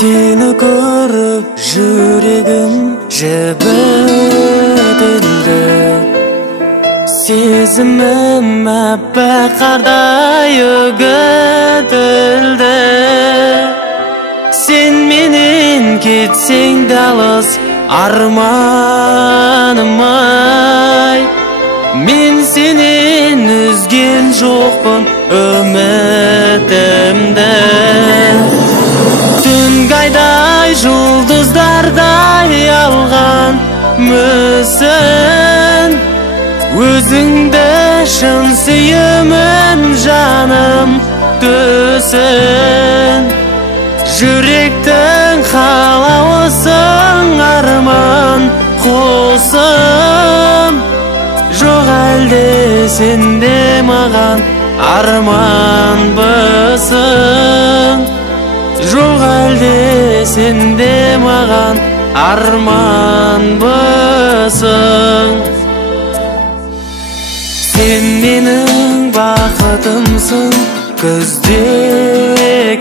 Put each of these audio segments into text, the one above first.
Seni görüp yüreğim jebedildi. Sezimim karday ögedildi. Sen menin ketseng dalız armanım ay. Men senin üzgen jokpun ümitimde. Tün gayday yulduzlarday yalgan müsün? Özüngde şın süyümün canım tüsün. Yürekten halawısın arman kusum. Жоқ әлде сенде маған арман бысың? Жоқ әлде сенде маған арман бысың? Сен менің бақытымсың, күзде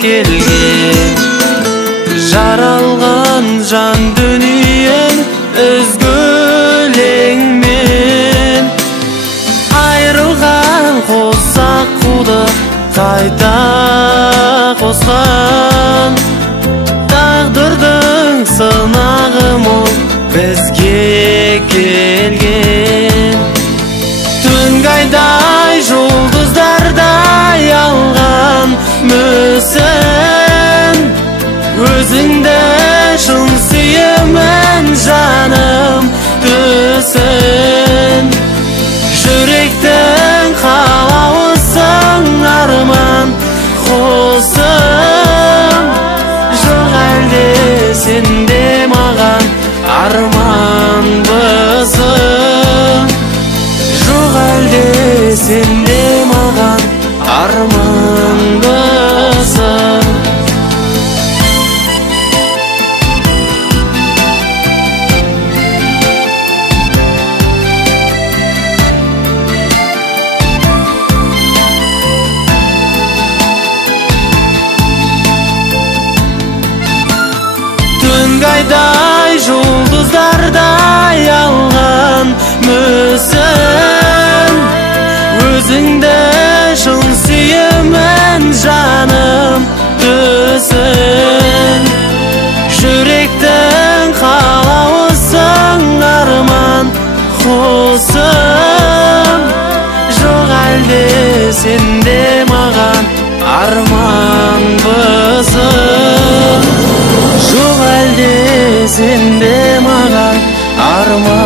келген. Жаралған жан дүниең өзгөлеңмен. Айрылған қосақ қуды қайта қосқан. Тағдырдың сынағы мол бізге келген. Түн гайдай жұлдыздардай алған мүсін. Өзіңді шын сүйемін жаным түсін. Жүректің қалауысың арман қосым. Жоқ әлде сенде маған арман бысың? Жоқ әлде сенде маған арман бысың? Gayday жұлдыздардай алған мүсін. Өзіңді шын сүйемін жаным түсін. Жүректің қалауысың арман қосым. Жоқ әлде сенде маған арман бысың? Жоқ әлде сенде маған арман